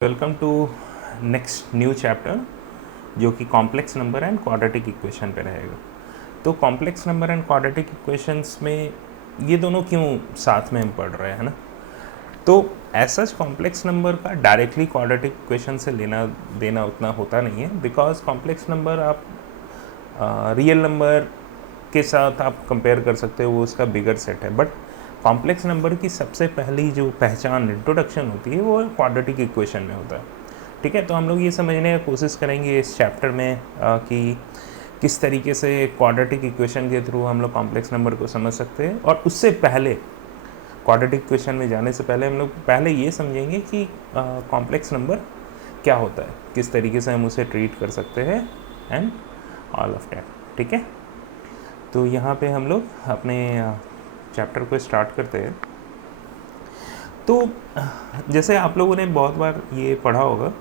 Welcome to next new chapter जो कि complex number and quadratic equation पे रहेगा। तो complex number and quadratic equations में ये दोनों क्यों साथ में हम पढ़ रहे हैं ना। तो ऐसा कॉम्प्लेक्स नंबर का डायरेक्टली क्वाड्रेटिक इक्वेशन से लेना देना उतना होता नहीं है, बिकॉज कॉम्प्लेक्स नंबर आप रियल नंबर के साथ आप कंपेयर कर सकते हो, वो उसका बिगर सेट है। बट कॉम्प्लेक्स नंबर की सबसे पहली जो पहचान इंट्रोडक्शन होती है वो क्वाड्रेटिक इक्वेशन में होता है। ठीक है, तो हम लोग ये समझने की कोशिश करेंगे इस चैप्टर में कि किस तरीके से क्वाड्रेटिक इक्वेशन के थ्रू हम लोग कॉम्प्लेक्स नंबर को समझ सकते हैं। और उससे पहले क्वाड्रेटिक इक्वेशन में जाने से पहले हम लोग पहले ये समझेंगे कि कॉम्प्लेक्स नंबर क्या होता है, किस तरीके से हम उसे ट्रीट कर सकते हैं एंड ऑल ऑफ दैट। ठीक है, तो यहाँ पे हम लोग अपने चैप्टर को स्टार्ट करते हैं। तो जैसे आप लोगों ने बहुत बार ये पढ़ा होगा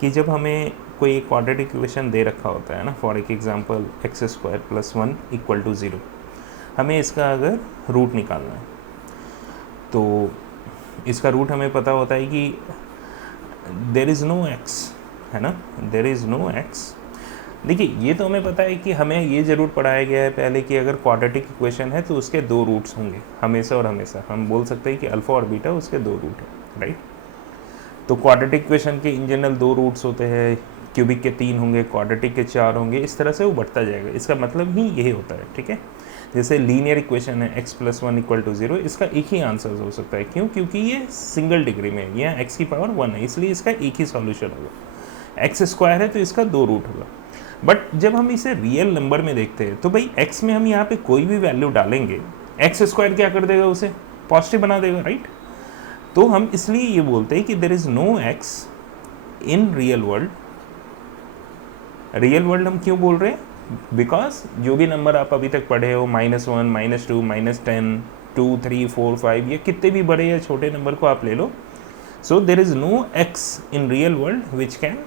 कि जब हमें कोई क्वाड्रेटिक इक्वेशन दे रखा होता है ना, फॉर एग्जांपल x² + 1 = 0, हमें इसका अगर रूट निकालना है तो इसका रूट हमें पता होता है कि देयर इज़ नो x, है ना, देयर इज़ नो x। देखिए, ये तो हमें पता है कि हमें ये ज़रूर पढ़ाया गया है पहले कि अगर क्वाड्रेटिक इक्वेशन है तो उसके दो रूट्स होंगे हमेशा और हमेशा। हम बोल सकते हैं कि अल्फ़ा और बीटा उसके दो रूट है, राइट। तो क्वाड्रेटिक इक्वेशन के इन जनरल दो रूट्स होते हैं, क्यूबिक के 3 होंगे, क्वाड्रेटिक के 4 होंगे, इस तरह से वो बढ़ता जाएगा। इसका मतलब ही यही होता है। ठीक है, जैसे लीनियर इक्वेशन है x + 1 = 0, इसका एक ही आंसर हो सकता है। क्यों? क्योंकि ये सिंगल डिग्री में है, यह x⁻1 है, इसलिए इसका एक ही सॉल्यूशन होगा। x² है तो इसका दो रूट होगा। बट जब हम इसे रियल नंबर में देखते हैं तो भाई x में हम यहाँ पे कोई भी वैल्यू डालेंगे, x² क्या कर देगा, उसे पॉजिटिव बना देगा, राइट। तो हम इसलिए ये बोलते हैं कि there is no x in real world. Real world हम क्यों बोल रहे हैं? बिकॉज जो भी नंबर आप अभी तक पढ़े हो, -1, -2, -10, 2, 3, 4, 5, ये कितने भी बड़े या छोटे नंबर को आप ले लो, so there is no x in real world which can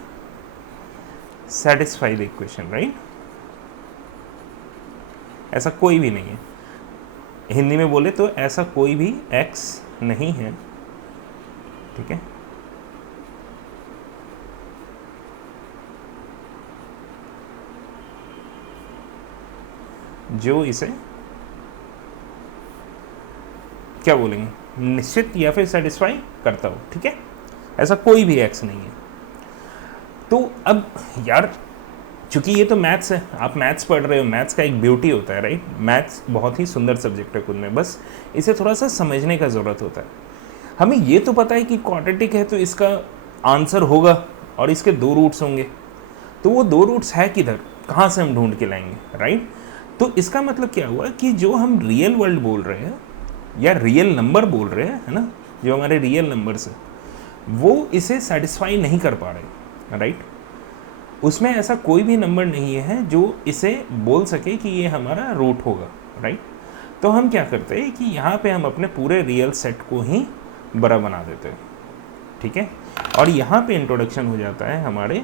satisfy the equation, right? ऐसा कोई भी नहीं है। हिंदी में बोले तो ऐसा कोई भी x नहीं है। ठीक है, जो इसे क्या बोलेंगे, निश्चित या फिर सेटिस्फाई करता हो। ठीक है, ऐसा कोई भी x नहीं है। तो अब यार, चूंकि ये तो मैथ्स है, आप मैथ्स पढ़ रहे हो, मैथ्स का एक ब्यूटी होता है, राइट। मैथ्स बहुत ही सुंदर सब्जेक्ट है खुद में, बस इसे थोड़ा सा समझने का ज़रूरत होता है। हमें ये तो पता है कि क्वाड्रेटिक है तो इसका आंसर होगा और इसके दो रूट्स होंगे। तो वो दो रूट्स है किधर, कहाँ से हम ढूंढ के लाएंगे, राइट। तो इसका मतलब क्या हुआ कि जो हम रियल वर्ल्ड बोल रहे हैं या रियल नंबर बोल रहे हैं, है ना, जो हमारे रियल नंबर्स है, वो इसे सेटिस्फाई नहीं कर पा रहे, राइट। उसमें ऐसा कोई भी नंबर नहीं है जो इसे बोल सके कि ये हमारा रूट होगा, राइट। तो हम क्या करते हैं कि यहाँ पे हम अपने पूरे रियल सेट को ही बड़ा बना देते हैं। ठीक है, और यहाँ पे इंट्रोडक्शन हो जाता है हमारे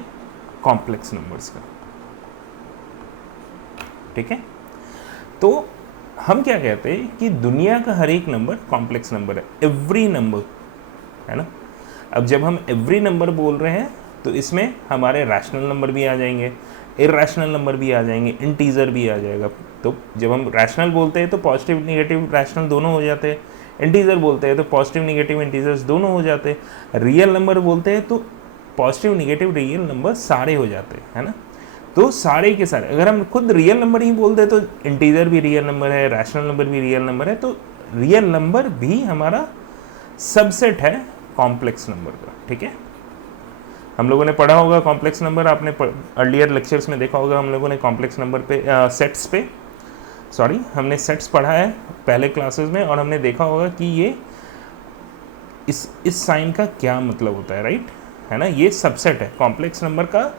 कॉम्प्लेक्स नंबर्स का। ठीक है, तो हम क्या कहते हैं कि दुनिया का हर एक नंबर कॉम्प्लेक्स नंबर है, एवरी नंबर, है ना। अब जब हम एवरी नंबर बोल रहे हैं तो इसमें हमारे रैशनल नंबर भी आ जाएंगे, इरैशनल नंबर भी आ जाएंगे, इंटीजर भी आ जाएगा। तो जब हम रैशनल बोलते हैं तो पॉजिटिव नेगेटिव रैशनल दोनों हो जाते हैं, इंटीजर बोलते हैं तो पॉजिटिव नेगेटिव इंटीजर्स दोनों हो जाते हैं, रियल नंबर बोलते हैं तो पॉजिटिव नेगेटिव रियल नंबर सारे हो जाते हैं, है ना। तो सारे के सारे, अगर हम खुद रियल नंबर ही बोलते तो इंटीजर भी रियल नंबर है, रैशनल नंबर भी रियल नंबर है, तो रियल नंबर भी हमारा सबसेट है कॉम्प्लेक्स नंबर का। ठीक है, हम लोगों ने पढ़ा होगा कॉम्प्लेक्स नंबर, आपने अर्लियर लेक्चर्स में देखा होगा, हम लोगों ने कॉम्प्लेक्स नंबर पे हमने सेट्स पढ़ा है पहले क्लासेस में, और हमने देखा होगा कि ये इस साइन का क्या मतलब होता है, राइट, है ना। ये सबसेट है, कॉम्प्लेक्स नंबर का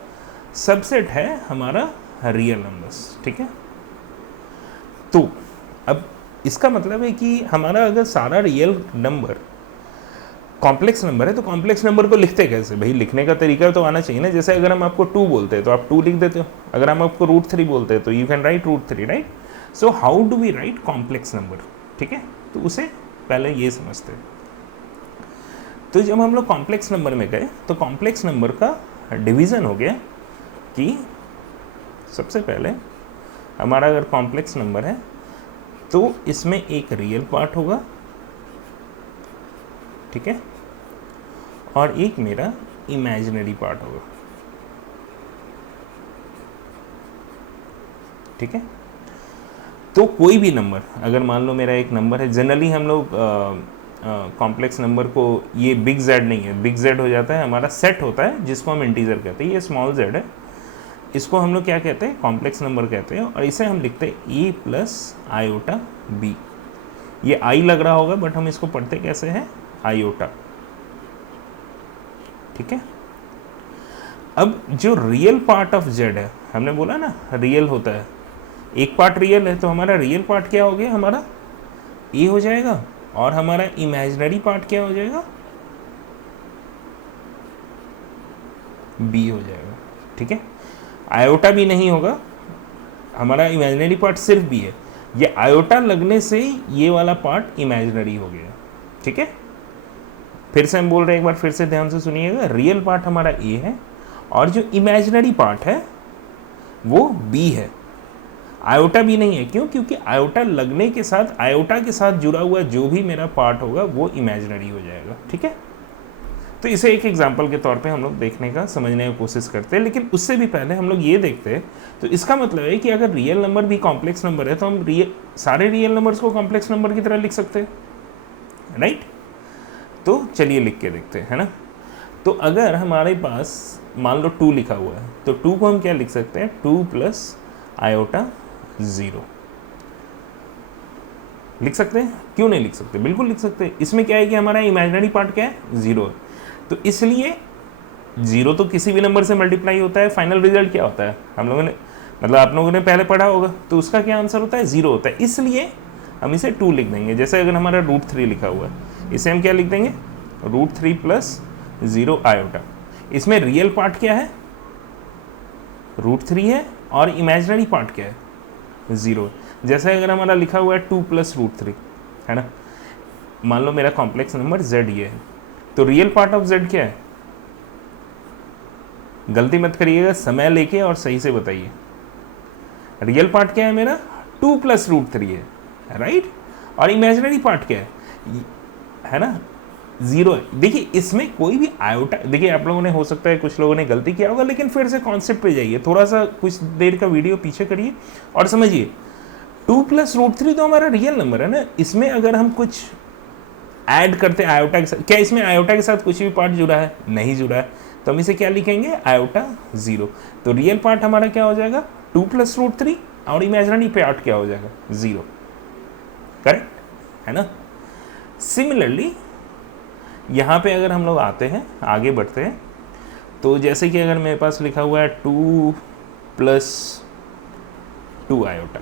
सबसेट है हमारा रियल नंबर्स। ठीक है, तो अब इसका मतलब है कि हमारा अगर सारा रियल नंबर कॉम्प्लेक्स नंबर है तो कॉम्प्लेक्स नंबर को लिखते कैसे? भाई लिखने का तरीका तो आना चाहिए ना। जैसे अगर हम आपको 2 बोलते हैं तो आप 2 लिख देते हो, अगर हम आपको √3 बोलते हैं तो you can write √3, right. So how do we write complex number? ठीक है, तो उसे पहले ये समझते हैं। तो जब हम लोग कॉम्प्लेक्स नंबर में गए तो कॉम्प्लेक्स नंबर का डिवीज़न हो गया कि सबसे पहले हमारा अगर कॉम्प्लेक्स नंबर है तो इसमें एक रियल पार्ट होगा, ठीक है, और एक मेरा इमेजिनरी पार्ट होगा, ठीक है। तो कोई भी नंबर, अगर मान लो मेरा एक नंबर है, जनरली हम लोग कॉम्प्लेक्स नंबर को, ये बिग जेड नहीं है, बिग जेड हो जाता है हमारा सेट होता है जिसको हम इंटीजर कहते हैं, ये स्मॉल जेड है, इसको हम लोग क्या कहते हैं, कॉम्प्लेक्स नंबर कहते हैं, और इसे हम लिखते हैं ए प्लस आयोटा बी। ये आई लग रहा होगा बट हम इसको पढ़ते कैसे हैं, आयोटा, ठीक है। अब जो रियल पार्ट ऑफ जेड है, हमने बोला ना रियल होता है, एक पार्ट रियल है, तो हमारा रियल पार्ट क्या हो गया, हमारा ए हो जाएगा, और हमारा इमेजिनरी पार्ट क्या हो जाएगा, बी हो जाएगा, ठीक है। आयोटा भी नहीं होगा, हमारा इमेजिनरी पार्ट सिर्फ बी है, ये आयोटा लगने से ये वाला पार्ट इमेजिनरी हो गया, ठीक है। फिर से हम बोल रहे हैं, एक बार फिर से ध्यान से सुनिएगा, रियल पार्ट हमारा ए है और जो इमेजिनरी पार्ट है वो बी है, आयोटा भी नहीं है। क्यों? क्योंकि आयोटा लगने के साथ, आयोटा के साथ जुड़ा हुआ जो भी मेरा पार्ट होगा वो इमेजिनरी हो जाएगा, ठीक है। तो इसे एक एग्जाम्पल के तौर पे हम लोग देखने का, समझने की कोशिश करते हैं, लेकिन उससे भी पहले हम लोग ये देखते हैं, तो इसका मतलब है कि अगर रियल नंबर भी कॉम्प्लेक्स नंबर है तो हम सारे रियल नंबर्स को कॉम्प्लेक्स नंबर की तरह लिख सकते हैं, राइट। तो चलिए लिख के देखते हैं, है ना। तो अगर हमारे पास मान लो 2 लिखा हुआ है, तो 2 को हम क्या लिख सकते हैं, 2 प्लस आयोटा 0 लिख सकते हैं। क्यों नहीं लिख सकते, बिल्कुल लिख सकते हैं। इसमें क्या है कि हमारा इमेजिनरी पार्ट क्या है, 0 है, तो इसलिए 0 तो किसी भी नंबर से मल्टीप्लाई होता है, फाइनल रिजल्ट क्या होता है, हम लोगों ने, मतलब आप लोगों ने पहले पढ़ा होगा, तो उसका क्या आंसर होता है, 0 होता है। इसलिए हम इसे 2 लिख देंगे। जैसे अगर हमारा √3 लिखा हुआ है, इसे हम क्या लिख देंगे, √3 प्लस 0 आयोटा। इसमें रियल पार्ट क्या है, √3 है, और इमेजिनरी पार्ट क्या है, 0। जैसे अगर हमारा लिखा हुआ है 2 प्लस √3, है ना, मान लो मेरा कॉम्प्लेक्स नंबर z ये है, तो रियल पार्ट ऑफ z क्या है, गलती मत करिएगा, समय लेके और सही से बताइए। रियल पार्ट क्या है मेरा, 2 प्लस √3 है, राइट, और इमेजिनरी पार्ट क्या है ना, 0 है। देखिए इसमें कोई भी आयोटा, देखिए आप लोगों ने, हो सकता है कुछ लोगों ने गलती किया होगा, लेकिन फिर से कॉन्सेप्ट पे जाइए, थोड़ा सा कुछ देर का वीडियो पीछे करिए और समझिए। 2 प्लस √3 तो हमारा रियल नंबर है ना, इसमें अगर हम कुछ ऐड करते हैं आयोटा के साथ, क्या इसमें आयोटा के साथ कुछ भी पार्ट जुड़ा है, नहीं जुड़ा है, तो हम इसे क्या लिखेंगे, आयोटा 0। तो रियल पार्ट हमारा क्या हो जाएगा, 2 प्लस √3, और इमेजिनरी पार्ट क्या हो जाएगा, 0, करेक्ट है ना। सिमिलरली यहाँ पे अगर हम लोग आते हैं, आगे बढ़ते हैं, तो जैसे कि अगर मेरे पास लिखा हुआ है 2 प्लस 2 आयोटा,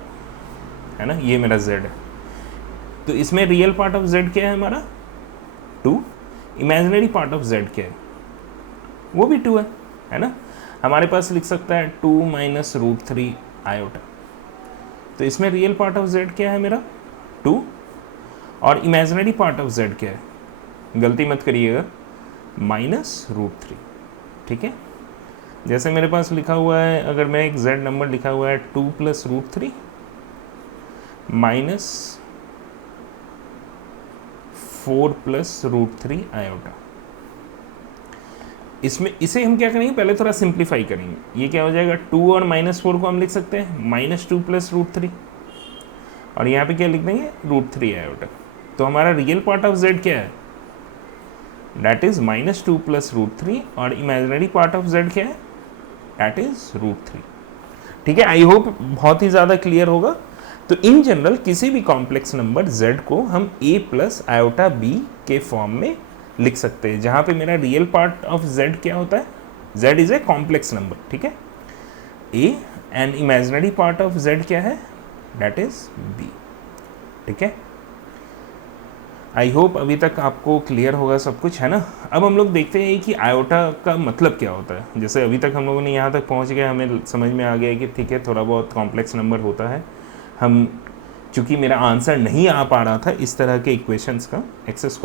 है ना, ये मेरा z है, तो इसमें रियल पार्ट ऑफ z क्या है हमारा, 2, इमेजिनरी पार्ट ऑफ z क्या है, वो भी 2 है ना। हमारे पास लिख सकता है 2 माइनस √3 आयोटा, तो इसमें रियल पार्ट ऑफ z क्या है मेरा, 2, और इमेजिनरी पार्ट ऑफ z क्या है, गलती मत करिएगा, माइनस √3, ठीक है। जैसे मेरे पास लिखा हुआ है, अगर मैं एक z नंबर लिखा हुआ है 2 प्लस √3 माइनस 4 प्लस √3 आयोटा, इसमें इसे हम क्या करेंगे, पहले थोड़ा सिंप्लीफाई करेंगे। ये क्या हो जाएगा, 2 और -4 को हम लिख सकते हैं -2 प्लस √3, और यहाँ पे क्या लिख देंगे, √3 आयोटा। तो हमारा रियल पार्ट ऑफ z क्या है, दैट इज -2 प्लस √3, और इमेजिनरी पार्ट ऑफ z क्या है, दैट इज √3, ठीक है। आई होप बहुत ही ज़्यादा क्लियर होगा। तो इन जनरल किसी भी कॉम्प्लेक्स नंबर z को हम a प्लस आयोटा b के फॉर्म में लिख सकते हैं, जहाँ पे मेरा रियल पार्ट ऑफ z क्या होता है, z is a complex number, ठीक है, a, and imaginary part of z क्या है, दैट इज b, ठीक है। आई होप अभी तक आपको क्लियर होगा सब कुछ, है ना। अब हम लोग देखते हैं कि आयोटा का मतलब क्या होता है। जैसे अभी तक हम लोगों ने यहाँ तक पहुँच गए, हमें समझ में आ गया कि ठीक है, थोड़ा बहुत कॉम्प्लेक्स नंबर होता है। हम, चूँकि मेरा आंसर नहीं आ पा रहा था इस तरह के इक्वेशंस का, x² +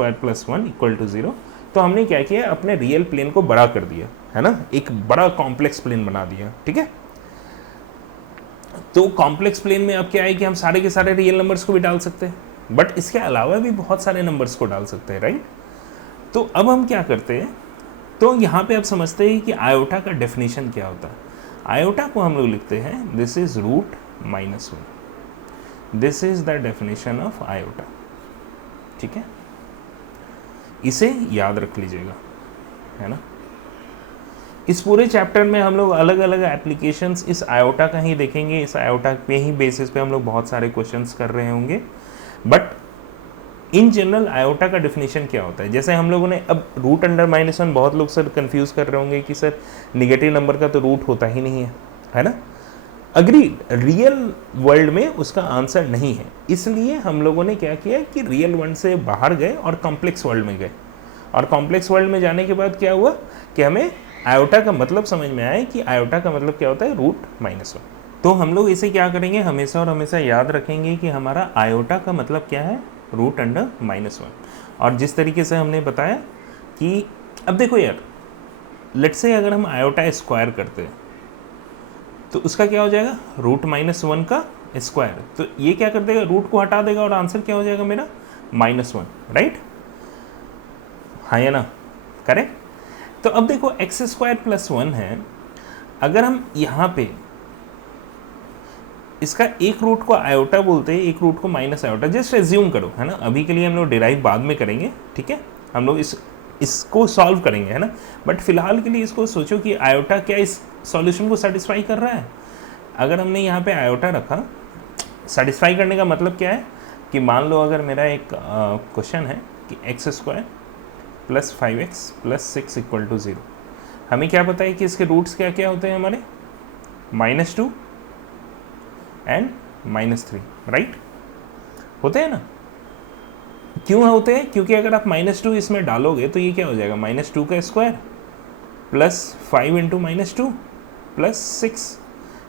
1 = 0, तो हमने क्या किया, अपने रियल प्लेन को बड़ा कर दिया, है ना, एक बड़ा कॉम्प्लेक्स प्लेन बना दिया, ठीक है। तो कॉम्प्लेक्स प्लेन में अब क्या है कि हम सारे के सारे रियल नंबर्स को भी डाल सकते हैं, बट इसके अलावा भी बहुत सारे नंबर्स को डाल सकते हैं, राइट। तो अब हम क्या करते हैं, तो यहाँ पे आप समझते हैं कि आयोटा का डेफिनेशन क्या होता है। आयोटा को हम लोग लिखते हैं this is root -1, this is the definition of iota, ठीक है। इसे याद रख लीजिएगा, है ना। इस पूरे चैप्टर में हम लोग अलग अलग एप्लीकेशंस इस आयोटा का ही देखेंगे, इस आयोटा पे ही बेसिस पे हम लोग बहुत सारे क्वेश्चंस कर रहे होंगे, बट इन जनरल आयोटा का डेफिनेशन क्या होता है। जैसे हम लोगों ने अब रूट अंडर -1, बहुत लोग सर कंफ्यूज कर रहे होंगे कि सर निगेटिव नंबर का तो रूट होता ही नहीं है ना। अग्रीड, रियल वर्ल्ड में उसका आंसर नहीं है, इसलिए हम लोगों ने क्या किया कि रियल वर्ल्ड से बाहर गए और कॉम्प्लेक्स वर्ल्ड में गए, और कॉम्प्लेक्स वर्ल्ड में जाने के बाद क्या हुआ कि हमें आयोटा का मतलब समझ में आया कि आयोटा का मतलब क्या होता है, रूट -1। तो हम लोग इसे क्या करेंगे, हमेशा और हमेशा याद रखेंगे कि हमारा आयोटा का मतलब क्या है, रूट अंडर -1। और जिस तरीके से हमने बताया कि अब देखो यार, लेट्स से अगर हम आयोटा स्क्वायर करते हैं तो उसका क्या हो जाएगा, रूट -1 का स्क्वायर। तो ये क्या कर देगा, रूट को हटा देगा और आंसर क्या हो जाएगा मेरा, -1, राइट, हाँ या ना, करेक्ट। तो अब देखो x² + 1 है, अगर हम यहाँ पे इसका एक रूट को आयोटा बोलते हैं, एक रूट को माइनस आयोटा, जस्ट एज्यूम करो, है ना। अभी के लिए हम लोग डिराइव बाद में करेंगे, ठीक है, हम लोग इसको सॉल्व करेंगे, है ना। बट फिलहाल के लिए इसको सोचो कि आयोटा क्या इस सॉल्यूशन को सेटिस्फाई कर रहा है। अगर हमने यहाँ पे आयोटा रखा, सेटिस्फाई करने का मतलब क्या है कि मान लो अगर मेरा एक क्वेश्चन है कि x² + 5x + 6 = 0, हमें क्या पता है कि इसके रूट्स क्या क्या होते हैं हमारे, -2 एंड -3, राइट, होते हैं ना। क्यों होते हैं, क्योंकि अगर आप -2 इसमें डालोगे तो ये क्या हो जाएगा, -2 का स्क्वायर + 5 × -2 + 6,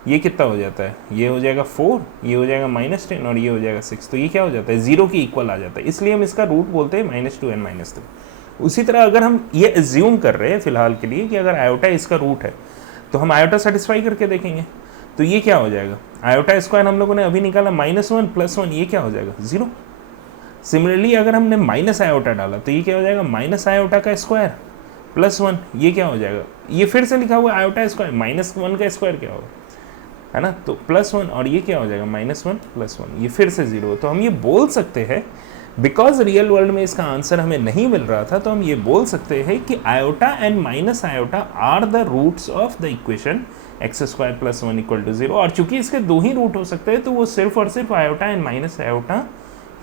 ये कितना हो जाता है, ये हो जाएगा 4, ये हो जाएगा -10 और ये हो जाएगा 6, तो ये क्या हो जाता है, 0 के इक्वल आ जाता है, इसलिए हम इसका रूट बोलते हैं -2 एंड -3। उसी तरह अगर हम ये एज्यूम कर रहे हैं फिलहाल के लिए कि अगर आयोटा इसका रूट है, तो हम आयोटा सेटिस्फाई करके देखेंगे, तो ये क्या हो जाएगा, आयोटा स्क्वायर हम लोगों ने अभी निकाला, -1 + 1, ये क्या हो जाएगा, 0। सिमिलरली अगर हमने माइनस आयोटा डाला तो ये क्या हो जाएगा, माइनस आयोटा का स्क्वायर +1, ये क्या हो जाएगा, ये फिर से लिखा हुआ आयोटा स्क्वायर, -1 का स्क्वायर क्या होगा, है ना, तो +1, और ये क्या हो जाएगा, -1 + 1, ये फिर से 0। तो हम ये बोल सकते हैं, बिकॉज रियल वर्ल्ड में इसका आंसर हमें नहीं मिल रहा था, तो हम ये बोल सकते हैं कि iota and minus iota are the roots of the equation x² + 1 = 0। और चूंकि इसके दो ही रूट हो सकते हैं, तो वो सिर्फ और सिर्फ आयोटा एंड माइनस आयोटा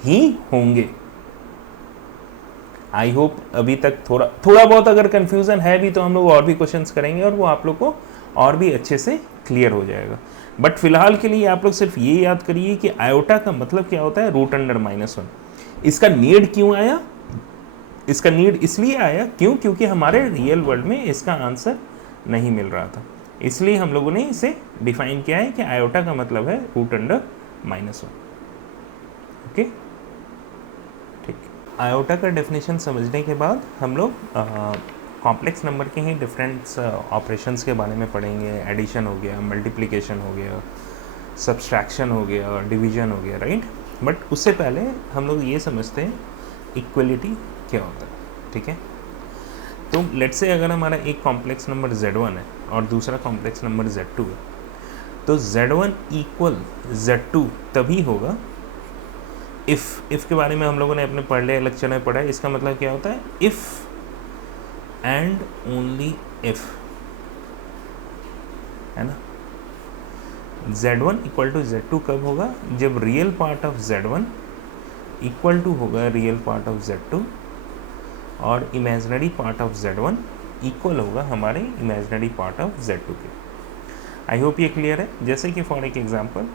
ही होंगे। आई होप अभी तक थोड़ा बहुत अगर कंफ्यूजन है भी तो हम लोग और भी क्वेश्चंस करेंगे और वो आप लोग को और भी अच्छे से क्लियर हो जाएगा। बट फिलहाल के लिए आप लोग सिर्फ ये याद करिए कि आयोटा का मतलब क्या होता है, रूट अंडर -1। इसका नीड क्यों आया, इसका नीड इसलिए आया क्योंकि हमारे रियल वर्ल्ड में इसका आंसर नहीं मिल रहा था, इसलिए हम लोगों ने इसे डिफाइन किया है कि आयोटा का मतलब है रूट अंडर -1। ओके, ठीक। आयोटा का डेफिनेशन समझने के बाद हम लोग कॉम्प्लेक्स नंबर के ही डिफरेंट ऑपरेशंस के बारे में पढ़ेंगे। एडिशन हो गया, मल्टीप्लिकेशन हो गया, सब्सट्रैक्शन हो गया और डिवीजन हो गया, राइट। बट उससे पहले हम लोग ये समझते हैं इक्वलिटी क्या होता है, ठीक है। तो लेट्स से अगर हमारा एक कॉम्प्लेक्स नंबर Z1 है और दूसरा कॉम्प्लेक्स नंबर Z2 है, तो Z1 = Z2 तभी होगा इफ़ के बारे में हम लोगों ने अपने पहले लेक्चर में पढ़ा है। इसका मतलब क्या होता है, इफ़ एंड ओनली इफ़, है ना। Z1 = Z2 कब होगा, जब real part of Z1 equal to होगा रियल पार्ट ऑफ Z2 और imaginary part of Z1 equal होगा हमारे इमेजिनरी पार्ट ऑफ Z2 के। आई होप ये क्लियर है। जैसे कि फॉर एक एग्जांपल,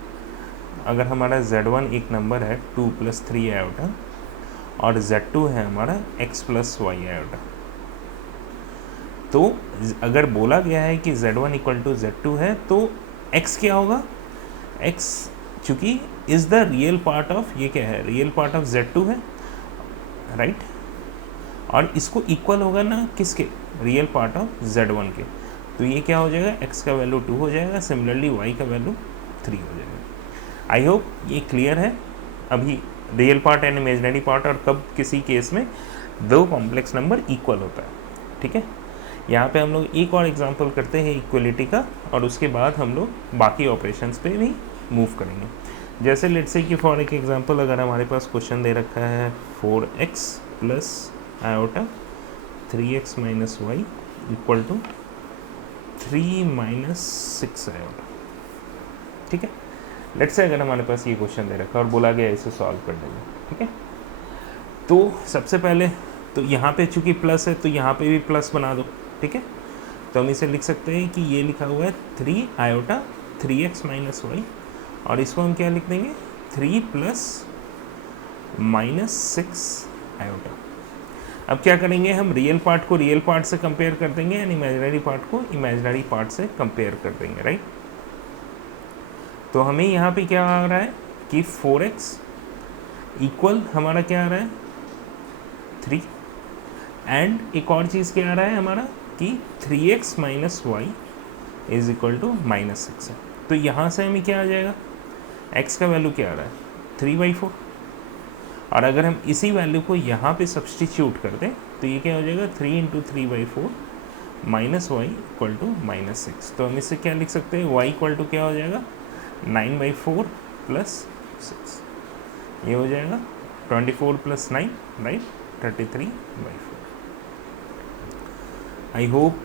अगर हमारा Z1 एक नंबर है 2 + 3 आयोटा और Z2 है हमारा x + y आयोटा, तो अगर बोला गया है कि Z1 = Z2 है तो x क्या होगा, x चूँकि is the real part of, ये क्या है, रियल पार्ट ऑफ Z2 है, राइट। और इसको इक्वल होगा ना किसके, रियल पार्ट ऑफ z1 के, तो ये क्या हो जाएगा, x का वैल्यू 2 हो जाएगा, सिमिलरली y का वैल्यू 3 हो जाएगा। आई होप ये क्लियर है अभी real part and imaginary part, और कब किसी केस में दो कॉम्प्लेक्स नंबर इक्वल होता है। ठीक है, यहाँ पे हम लोग एक और एग्जांपल करते हैं इक्वलिटी का, और उसके बाद हम लोग बाकी ऑपरेशंस पे भी मूव करेंगे। जैसे लेट्स से कि फॉर एक एग्जांपल अगर हमारे पास क्वेश्चन दे रखा है 4x plus iota 3x minus Y equal to 3 minus 6 iota. ठीक है, लेट्स से अगर हमारे पास ये क्वेश्चन दे रखा है और बोला गया इसे सॉल्व कर देंगे। ठीक है, तो सबसे पहले तो यहाँ पे चूँकि प्लस है तो यहाँ पे भी प्लस बना दो। ठीक है, तो हम इसे लिख सकते हैं कि ये लिखा हुआ है 3 आयोटा 3x माइनस वाई, और इसको हम क्या लिख देंगे 3 प्लस माइनस 6 आयोटा। अब क्या करेंगे, हम रियल पार्ट को रियल पार्ट से कंपेयर कर देंगे एंड इमेजिनरी पार्ट को इमेजिनरी पार्ट से कंपेयर कर देंगे, राइट। तो हमें यहाँ पे क्या आ रहा है कि 4x इक्वल हमारा क्या आ रहा है 3, एंड एक और चीज़ क्या आ रहा है हमारा कि 3x minus Y is equal to minus 6 है। तो यहाँ से हमें क्या आ जाएगा, x का वैल्यू क्या आ रहा है 3/4, और अगर हम इसी वैल्यू को यहाँ पे सब्सटीट्यूट कर दें तो ये क्या हो जाएगा 3 into 3/4 minus Y equal to minus 6। तो हम इससे क्या लिख सकते हैं, y इक्वल टू क्या हो जाएगा 9/4 प्लस 6, ये हो जाएगा 24 प्लस 9, राइट 33/4। आई होप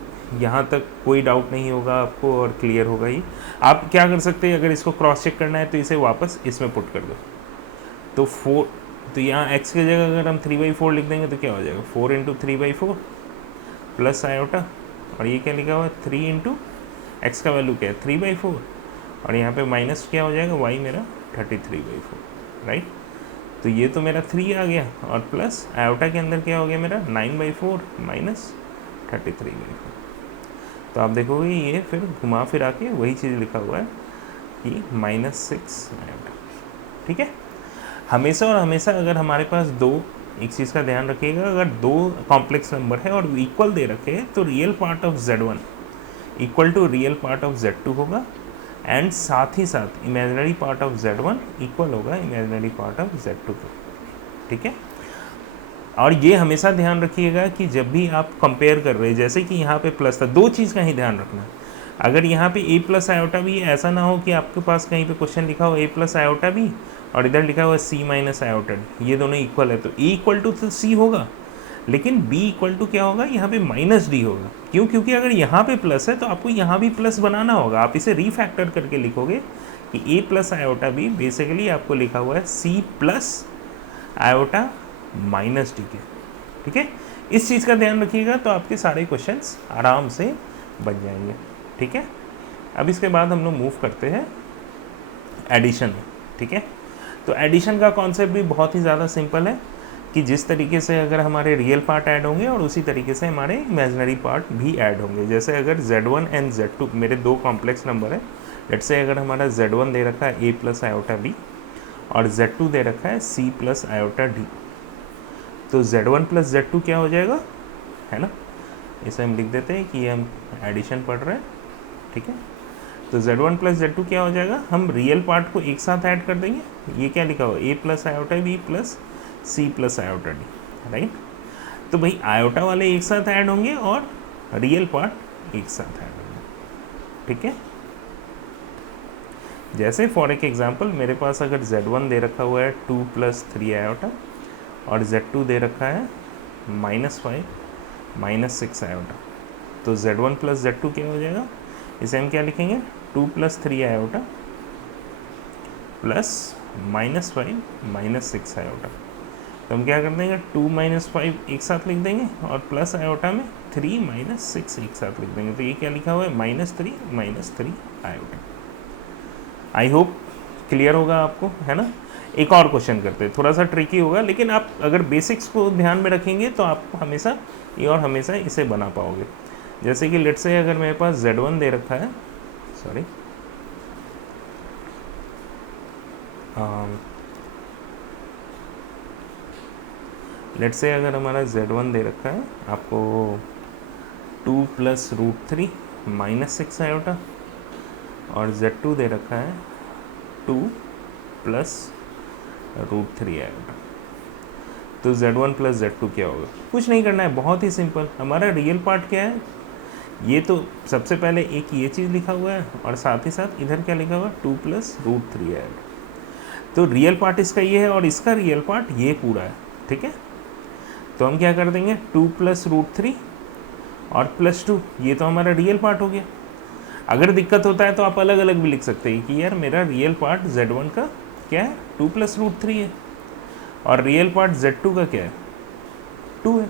यहाँ तक कोई डाउट नहीं होगा आपको और क्लियर होगा ही। आप क्या कर सकते हैं, अगर इसको क्रॉस चेक करना है तो इसे वापस इसमें पुट कर दो, तो 4, तो यहाँ x की जगह अगर हम 3/4 लिख देंगे तो क्या हो जाएगा 4 इंटू 3/4 प्लस आयोटा, और ये क्या लिखा हुआ है 3 इंटू एक्स का वैल्यू क्या है 3/4, और यहाँ पे माइनस क्या हो जाएगा y मेरा 33/4, राइट। तो ये तो मेरा 3 आ गया, और प्लस आयोटा के अंदर क्या हो गया मेरा 9/4 माइनस 33/4। तो आप देखोगे ये फिर घुमा फिर आके वही चीज़ लिखा हुआ है कि -6 आयोटा। ठीक है, हमेशा और हमेशा अगर हमारे पास दो, एक चीज़ का ध्यान रखिएगा, अगर दो कॉम्प्लेक्स नंबर है और इक्वल दे रखे हैं तो real part of z1 equal to real part of z2 होगा, एंड साथ ही साथ imaginary part of z1 equal होगा इमेजिनरी पार्ट ऑफ z2 को। ठीक है, और ये हमेशा ध्यान रखिएगा कि जब भी आप कंपेयर कर रहे हैं, जैसे कि यहाँ पे प्लस था, दो चीज़ का ही ध्यान रखना है। अगर यहाँ पे a प्लस आयोटा भी, ऐसा ना हो कि आपके पास कहीं पे क्वेश्चन लिखा हो a प्लस आयोटा भी और इधर लिखा हुआ c माइनस आयोटा, ये दोनों इक्वल है, तो a इक्वल टू तो c होगा, लेकिन b इक्वल टू क्या होगा यहाँ पे माइनस d होगा। क्यों, क्योंकि अगर यहाँ पे प्लस है तो आपको यहाँ भी प्लस बनाना होगा। आप इसे रीफैक्टर करके लिखोगे कि a प्लस आयोटा भी बेसिकली आपको लिखा हुआ है c plus iota minus D के। ठीक है, इस चीज़ का ध्यान रखिएगा तो आपके सारे क्वेश्चंस आराम से बन जाएंगे। ठीक है, अब इसके बाद हम लोग मूव करते हैं एडिशन में। ठीक है, तो एडिशन का कॉन्सेप्ट भी बहुत ही ज़्यादा सिंपल है कि जिस तरीके से अगर हमारे रियल पार्ट ऐड होंगे और उसी तरीके से हमारे इमेजिनरी पार्ट भी ऐड होंगे। जैसे अगर z1 एंड z2 मेरे दो कॉम्प्लेक्स नंबर है, लेट्स से अगर हमारा z1 दे रखा है a प्लस आयोटा b और z2 दे रखा है c प्लस आयोटा d, तो z1 प्लस z2 क्या हो जाएगा, है ना, इसे हम लिख देते हैं कि हम एडिशन पढ़ रहे हैं। ठीक है, तो z1 प्लस z2 क्या हो जाएगा, हम रियल पार्ट को एक साथ ऐड कर देंगे। ये क्या लिखा हुआ a plus iota b plus c plus iota d, right. तो भाई आयोटा वाले एक साथ ऐड होंगे और रियल पार्ट एक साथ ऐड होंगे। ठीक है, जैसे फॉर एक एग्जांपल मेरे पास अगर z1 दे रखा हुआ है 2 प्लस 3 आयोटा और z2 दे रखा है -5 -6 आयोटा, तो z1 प्लस z2 क्या हो जाएगा, इसे हम क्या लिखेंगे 2 प्लस 3 आयोटा प्लस -5 -6 आयोटा। तो हम क्या कर देंगे 2 - 5 एक साथ लिख देंगे और प्लस आयोटा में 3 - 6 एक साथ लिख देंगे। तो ये क्या लिखा हुआ है -3 आयोटा। आई होप क्लियर होगा आपको, है ना। एक और क्वेश्चन करते हैं, थोड़ा सा ट्रिकी होगा, लेकिन आप अगर बेसिक्स को ध्यान में रखेंगे तो आप हमेशा ये और हमेशा इसे बना पाओगे। जैसे कि लेट्स से अगर मेरे पास z1 दे रखा है, सॉरी लेट्स से अगर हमारा Z1 दे रखा है आपको 2 + √3 -6 आयोटा और Z2 दे रखा है 2 + √3 आयोटा। तो Z1 + Z2 क्या होगा? कुछ नहीं करना है, बहुत ही सिंपल। हमारा रियल पार्ट क्या है? ये तो सबसे पहले एक ये चीज़ लिखा हुआ है और साथ ही साथ इधर क्या लिखा हुआ है? 2 + √3 आयोटा। तो रियल पार्ट इसका ये है और इसका रियल पार्ट ये पूरा है, ठीक है। तो हम क्या कर देंगे 2 + √3 और +2, ये तो हमारा रियल पार्ट हो गया। अगर दिक्कत होता है तो आप अलग अलग भी लिख सकते हैं कि यार मेरा रियल पार्ट Z1 का क्या है 2 + √3 है और रियल पार्ट Z2 का क्या है 2 है।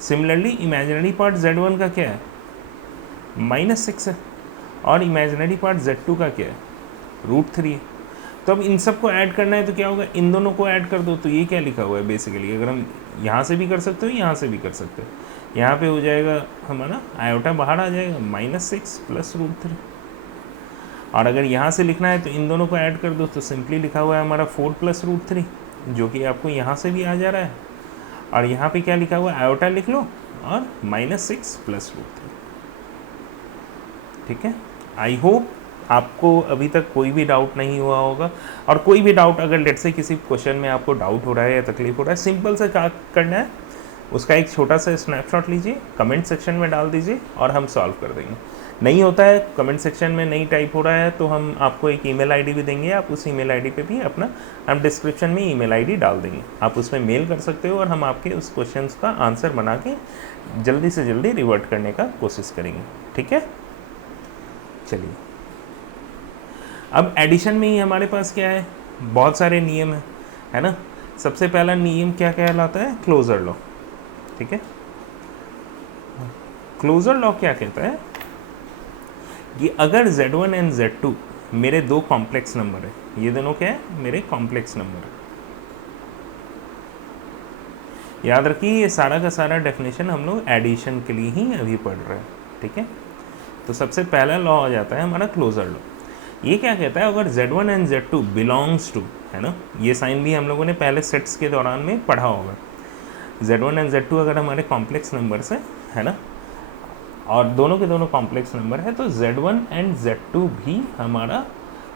सिमिलरली इमेजिनरी पार्ट Z1 का क्या है -6 है और इमेजिनरी पार्ट Z2 का क्या है √3 है। तो अब इन सबको ऐड करना है तो क्या होगा, इन दोनों को ऐड कर दो। तो ये क्या लिखा हुआ है बेसिकली, अगर हम यहाँ से भी कर सकते हो यहाँ से भी कर सकते हो। यहाँ पे हो जाएगा हमारा आयोटा बाहर आ जाएगा -6 + √3 और अगर यहाँ से लिखना है तो इन दोनों को ऐड कर दो। तो सिंपली लिखा हुआ है हमारा 4 + √3 जो कि आपको यहाँ से भी आ जा रहा है और यहाँ पे क्या लिखा हुआ है आयोटा लिख लो और -6 + √3, ठीक है। आई होप आपको अभी तक कोई भी डाउट नहीं हुआ होगा। और कोई भी डाउट अगर लेट से किसी क्वेश्चन में आपको डाउट हो रहा है या तकलीफ हो रहा है, सिंपल से क्या करना है, उसका एक छोटा सा स्नैपशॉट लीजिए, कमेंट सेक्शन में डाल दीजिए और हम सॉल्व कर देंगे। नहीं होता है कमेंट सेक्शन में नहीं टाइप हो रहा है तो हम आपको एक ईमेल आईडी भी देंगे, आप उस ईमेल आईडी पे भी अपना हम डिस्क्रिप्शन में ईमेल आईडी डाल देंगे, आप उसमें मेल कर सकते हो और हम आपके उस क्वेश्चन का आंसर बना के जल्दी से जल्दी रिवर्ट करने का कोशिश करेंगे, ठीक है। चलिए अब एडिशन में ही हमारे पास क्या है, बहुत सारे नियम है ना। सबसे पहला नियम क्या कहलाता है, क्लोजर लॉ, ठीक है। क्लोजर लॉ क्या कहता है कि अगर Z1 एंड Z2 मेरे दो कॉम्प्लेक्स नंबर है, ये दोनों क्या है मेरे कॉम्प्लेक्स नंबर है। याद रखिए ये सारा का सारा डेफिनेशन हम लोग एडिशन के लिए ही अभी पढ़ रहे हैं, ठीक है। तो सबसे पहला लॉ आ जाता है हमारा क्लोजर लॉ। ये क्या कहता है, अगर Z1 and Z2 belongs to, है ना, ये साइन भी हम लोगों ने पहले सेट्स के दौरान में पढ़ा होगा। Z1 एंड Z2 अगर हमारे कॉम्प्लेक्स नंबर्स है ना, और दोनों के दोनों कॉम्प्लेक्स नंबर है तो Z1 एंड Z2 भी हमारा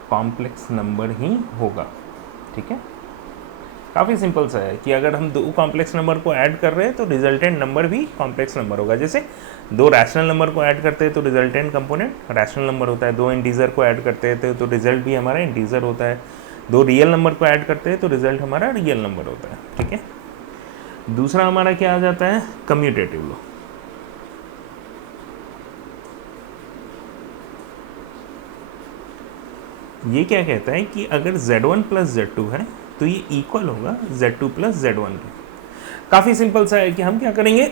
कॉम्प्लेक्स नंबर ही होगा, ठीक है। काफ़ी सिंपल सा है कि अगर हम दो कॉम्प्लेक्स नंबर को ऐड कर रहे हैं तो रिजल्टेंट नंबर भी कॉम्प्लेक्स नंबर होगा। जैसे दो रैशनल नंबर को ऐड करते हैं तो रिजल्टेंट कंपोनेंट रैशनल नंबर होता है, दो इंटीजर को ऐड करते हैं तो रिजल्ट भी हमारा इंटीजर होता है, दो रियल नंबर को ऐड करते हैं तो रिजल्ट हमारा रियल नंबर होता है, ठीक है। दूसरा हमारा क्या आ जाता है, कम्यूटेटिव लॉ। ये क्या कहता है कि अगर Z1 + Z2 है तो ये इक्वल होगा Z2 + Z1 के। काफ़ी सिंपल सा है कि हम क्या करेंगे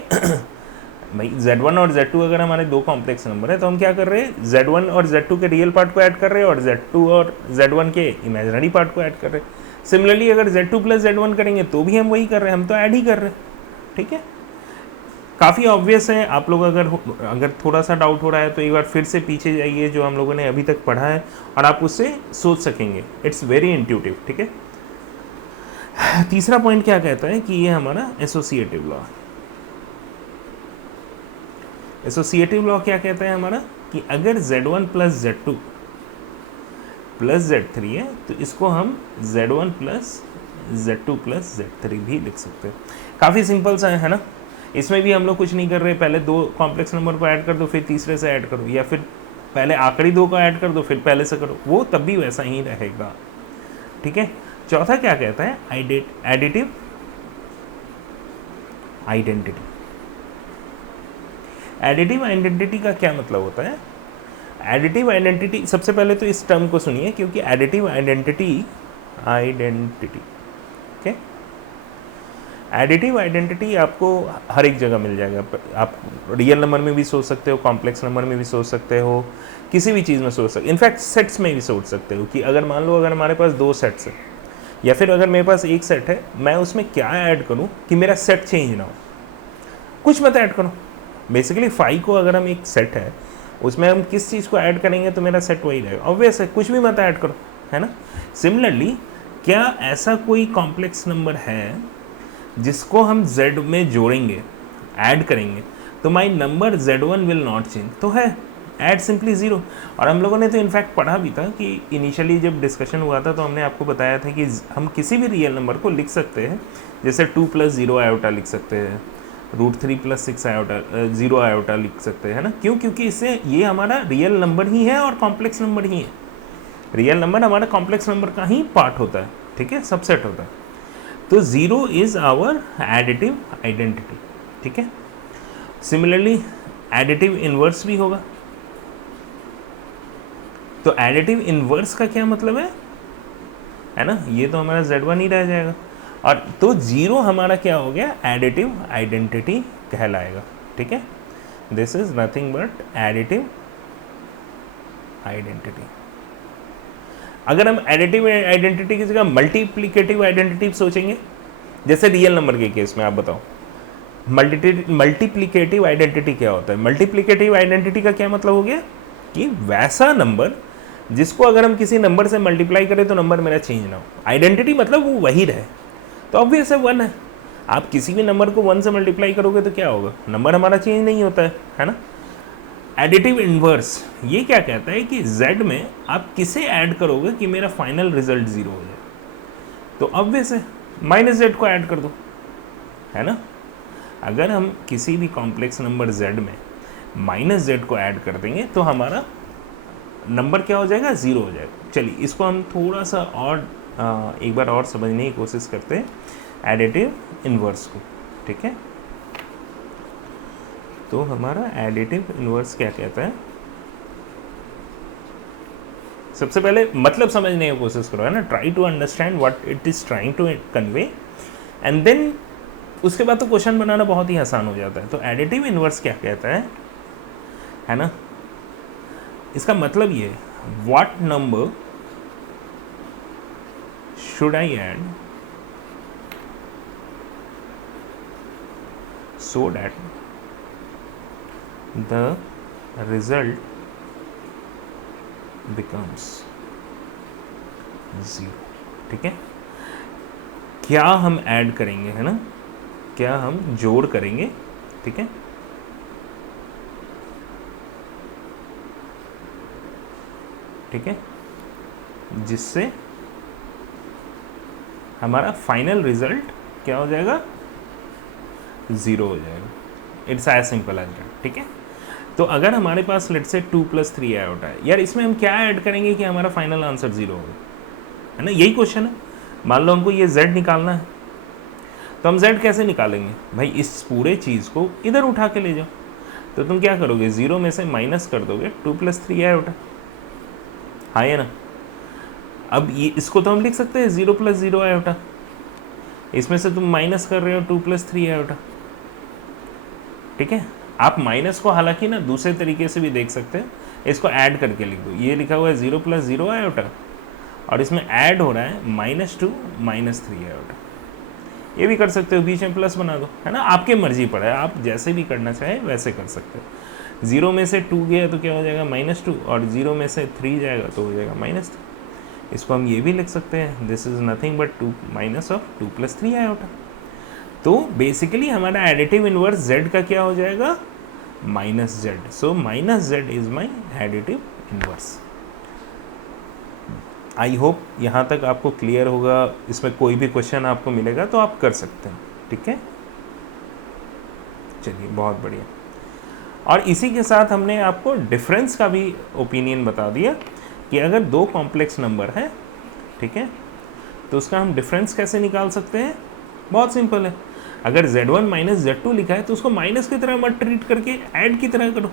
भाई Z1 और Z2 अगर हमारे दो कॉम्प्लेक्स नंबर है तो हम क्या कर रहे हैं, Z1 और Z2 के रियल पार्ट को ऐड कर रहे हैं और Z2 और Z1 के इमेजिनरी पार्ट को ऐड कर रहे हैं। सिमिलरली अगर Z2 + Z1 करेंगे तो भी हम वही कर रहे हैं, हम तो ऐड ही कर रहे हैं, ठीक है। काफ़ी ऑब्वियस है। आप लोग अगर थोड़ा सा डाउट हो रहा है तो एक बार फिर से पीछे जाइए जो हम लोगों ने अभी तक पढ़ा है और आप उससे सोच सकेंगे। इट्स वेरी इंट्यूटिव, ठीक है। तीसरा पॉइंट क्या कहता है कि ये हमारा एसोसिएटिव लॉ। एसोसिएटिव लॉ क्या कहता है हमारा कि अगर Z1 + Z2 + Z3 है तो इसको हम Z1 + Z2 + Z3 भी लिख सकते हैं। काफ़ी सिंपल सा है ना। इसमें भी हम लोग कुछ नहीं कर रहे, पहले दो कॉम्प्लेक्स नंबर को ऐड कर दो फिर तीसरे से ऐड करो, या फिर पहले आखिरी दो का ऐड कर दो फिर पहले से करो, वो तब भी वैसा ही रहेगा, ठीक है। चौथा क्या कहता है, एडिटिव आइडेंटिटी। एडिटिव आइडेंटिटी का क्या मतलब होता है, एडिटिव आइडेंटिटी, सबसे पहले तो इस टर्म को सुनिए क्योंकि additive identity okay, additive identity आपको हर एक जगह मिल जाएगा। आप रियल नंबर में भी सोच सकते हो, कॉम्प्लेक्स नंबर में भी सोच सकते हो, किसी भी चीज़ में सोच सकते हो, इनफैक्ट सेट्स में भी सोच सकते हो कि अगर मान लो अगर हमारे पास दो सेट्स है या फिर अगर मेरे पास एक सेट है, मैं उसमें क्या ऐड करूं कि मेरा सेट चेंज ना हो, कुछ मत ऐड करो। बेसिकली 5 को अगर हम एक सेट है उसमें हम किस चीज़ को ऐड करेंगे तो मेरा सेट वही रहेगा, ऑब्वियस है, कुछ भी मत ऐड करो, है ना। सिमिलरली क्या ऐसा कोई कॉम्प्लेक्स नंबर है जिसको हम z में जोड़ेंगे, ऐड करेंगे, तो my number z1 will not change, तो है ऐड सिंपली ज़ीरो। और हम लोगों ने तो इनफैक्ट पढ़ा भी था कि इनिशियली जब डिस्कशन हुआ था तो हमने आपको बताया था कि हम किसी भी रियल नंबर को लिख सकते हैं, जैसे 2 + 0 आयोटा लिख सकते हैं, √3 + 6 आयोटा 0 आयोटा लिख सकते हैं ना। क्यों? क्योंकि इससे ये हमारा रियल नंबर ही है और कॉम्प्लेक्स नंबर ही है। रियल नंबर हमारा कॉम्प्लेक्स नंबर का ही पार्ट होता है, ठीक है, सबसेट होता है। तो 0 इज़ आवर एडिटिव आइडेंटिटी, ठीक है। सिमिलरली एडिटिव इन्वर्स भी होगा। तो एडिटिव इन्वर्स का क्या मतलब है ना, ये तो हमारा z1 ही रह जाएगा। और तो 0 हमारा क्या हो गया, एडिटिव आइडेंटिटी कहलाएगा, ठीक है। This is nothing but additive identity. अगर हम एडिटिव आइडेंटिटी की जगह मल्टीप्लिकेटिव आइडेंटिटी सोचेंगे, जैसे रियल नंबर के केस में, आप बताओ मल्टीप्लिकेटिव आइडेंटिटी क्या होता है। मल्टीप्लिकेटिव आइडेंटिटी का क्या मतलब हो गया कि वैसा नंबर जिसको अगर हम किसी नंबर से मल्टीप्लाई करें तो नंबर मेरा चेंज ना हो। आइडेंटिटी मतलब वो वही रहे, तो ऑब्वियस है 1 है। आप किसी भी नंबर को 1 से मल्टीप्लाई करोगे तो क्या होगा, नंबर हमारा चेंज नहीं होता है ना। एडिटिव इन्वर्स ये क्या कहता है कि z में आप किसे ऐड करोगे कि मेरा फाइनल रिजल्ट 0 हो जाए, तो ऑब्वियस है -z को ऐड कर दो, है ना। अगर हम किसी भी कॉम्प्लेक्स नंबर z में -z को ऐड कर देंगे तो हमारा नंबर क्या हो जाएगा, 0 हो जाएगा। चलिए इसको हम थोड़ा सा और एक बार और समझने की कोशिश करते हैं एडिटिव इन्वर्स को, ठीक है। तो हमारा एडिटिव इन्वर्स क्या कहता है, सबसे पहले मतलब समझने की कोशिश करो, है ना। Try to understand what it is trying to convey, and then उसके बाद तो क्वेश्चन बनाना बहुत ही आसान हो जाता है। तो एडिटिव इन्वर्स क्या कहता है ना, इसका मतलब ये है what number should I add so that the result becomes 0, ठीक है। क्या हम ऐड करेंगे, है ना, क्या हम जोड़ करेंगे, ठीक है। ठीक है, जिससे हमारा फाइनल रिजल्ट क्या हो जाएगा, 0 हो जाएगा। It's as simple as that, ठीक है। तो अगर हमारे पास लेट्स से 2 + 3 आयोटा है, यार इसमें हम क्या ऐड करेंगे कि हमारा फाइनल आंसर 0 होगा, है ना, यही क्वेश्चन है। मान लो हमको ये z निकालना है, तो हम z कैसे निकालेंगे भाई, इस पूरे चीज़ को इधर उठा के ले जाओ। तो तुम क्या करोगे, 0 में से माइनस कर दोगे 2 + 3 आयोटा, हाँ है ना। अब ये इसको तो हम लिख सकते हैं 0 + 0 आयोटा, इसमें से तुम माइनस कर रहे हो 2 + 3 आयोटा, ठीक है। आप माइनस को हालांकि ना दूसरे तरीके से भी देख सकते हैं, इसको ऐड करके लिख दो। ये लिखा हुआ है 0 + 0 आयोटा और इसमें ऐड हो रहा है -2 -3 आयोटा। ये भी कर सकते हो, बीच में प्लस बना दो, है ना, आपके मर्जी पर है, आप जैसे भी करना चाहे वैसे कर सकते हो। 0 में से 2 गया तो क्या हो जाएगा -2, और 0 में से 3 जाएगा तो हो जाएगा -3। इसको हम ये भी लिख सकते हैं, this is nothing but 2 - 2 + 3 iota. तो बेसिकली हमारा एडिटिव इन्वर्स z का क्या हो जाएगा, -z। So -z is my additive inverse. I hope यहाँ तक आपको क्लियर होगा। इसमें कोई भी क्वेश्चन आपको मिलेगा तो आप कर सकते हैं, ठीक है। चलिए बहुत बढ़िया। और इसी के साथ हमने आपको डिफरेंस का भी ओपिनियन बता दिया कि अगर 2 कॉम्प्लेक्स नंबर है, ठीक है, तो उसका हम डिफरेंस कैसे निकाल सकते हैं। बहुत सिंपल है, अगर z1 - z2 लिखा है तो उसको माइनस की तरह मत ट्रीट करके ऐड की तरह करो,